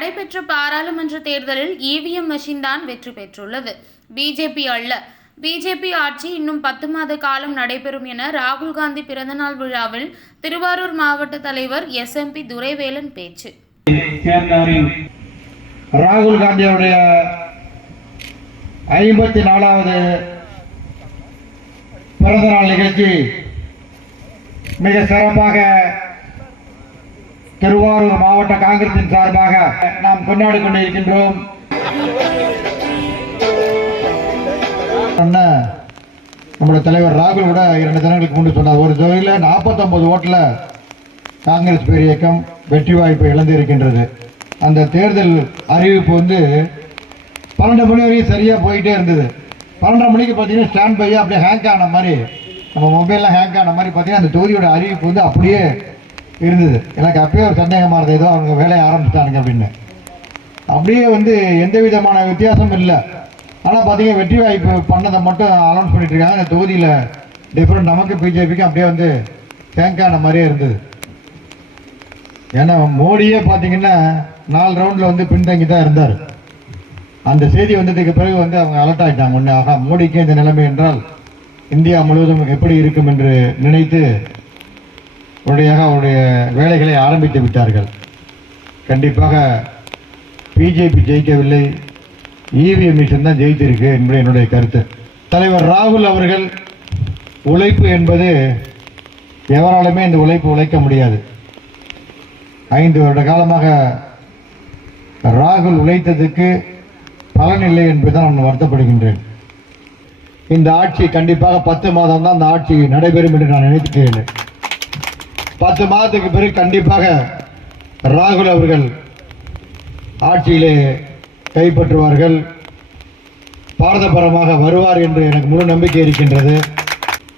நடைபெற்ற பாராளுமன்ற தேர்தலில் இவிஎம் மெஷின் தான் வெற்றி பெற்றுள்ளது. பிஜேபி அல்ல. பிஜேபி ஆட்சி இன்னும் பத்து மாத காலம் நடைபெறும் என ராகுல் காந்தி பிறந்தநாள் விழாவில் திருவாரூர் மாவட்ட தலைவர் எஸ் எம் பி துரைவேலன் பேச்சு. ராகுல் காந்தியுடைய ஐம்பத்தி நாலாவது பிறந்தநாள் நிகழ்ச்சி மிக சிறப்பாக திருவாரூர் மாவட்ட காங்கிரசின் சார்பாக நாம் கொண்டாடி கொண்டிருக்கின்றோம். நம்முடைய தலைவர் ராகுல் கூட இரண்டு தினங்களுக்கு முன்பு சொன்னார். ஒரு தொகையில் நாற்பத்தொம்பது ஓட்டில் காங்கிரஸ் பேர் இயக்கம் வெற்றி வாய்ப்பை இழந்து இருக்கின்றது அந்த தேர்தல் அறிவிப்பு வந்து பன்னெண்டு மணி வரைக்கும் சரியாக போயிட்டே இருந்தது. பன்னெண்டரை மணிக்கு பார்த்தீங்கன்னா ஸ்டாண்ட் பையாக அப்படியே ஹேங்க் ஆன மாதிரி நம்ம மொபைலில் ஹேங்க் ஆன மாதிரி பார்த்தீங்கன்னா அந்த தொகுதியோட அறிவிப்பு வந்து அப்படியே இருந்தது. எனக்கு அப்பயே ஒரு சந்தேகமாக இருந்தது. ஏதோ அவங்க வேலையை ஆரம்பிச்சிட்டானுங்க அப்படின்னு. அப்படியே வந்து எந்த விதமான வித்தியாசமும் இல்லை. ஆனால் பார்த்தீங்கன்னா வெற்றி வாய்ப்பு பண்ணதை மட்டும் அனௌன்ஸ் பண்ணிட்டு இருக்காங்க. அந்த தொகுதியில் டிஃப்ரெண்ட் நமக்கு பிஜேபிக்கு அப்படியே வந்து ஹேங்க் ஆன மாதிரியே இருந்தது. ஏன்னா மோடியே பார்த்தீங்கன்னா நாலு ரவுண்டில் வந்து பின்தங்கி தான் இருந்தார். அந்த செய்தி வந்ததுக்கு பிறகு வந்து அவங்க அலர்ட் ஆகிட்டாங்க ஒன்று ஆகா மோடிக்கு இந்த நிலைமை என்றால் இந்தியா முழுவதும் எப்படி இருக்கும் என்று நினைத்து உடனடியாக அவருடைய வேலைகளை ஆரம்பித்து விட்டார்கள். கண்டிப்பாக பிஜேபி ஜெயிக்கவில்லை. இவிஎம் மிஷன் தான் ஜெயித்திருக்கு என்பது என்னுடைய கருத்து. தலைவர் ராகுல் அவர்கள் உழைப்பு என்பது எவராலுமே இந்த உழைப்பு உழைக்க முடியாது. ஐந்து வருட காலமாக ராகுல் உழைத்ததுக்கு பலன் இல்லை என்பதுதான் நான் வருத்தப்படுகின்றேன். இந்த ஆட்சி கண்டிப்பாக பத்து மாதம் தான் அந்த ஆட்சி நடைபெறும் என்று நான் நினைத்துக்கிறேன். பத்து மாதத்துக்கு பிறகு கண்டிப்பாக ராகுல் அவர்கள் ஆட்சியிலே கைப்பற்றுவார்கள். பாரதபரமாக வருவார் என்று எனக்கு முழு நம்பிக்கை இருக்கின்றது.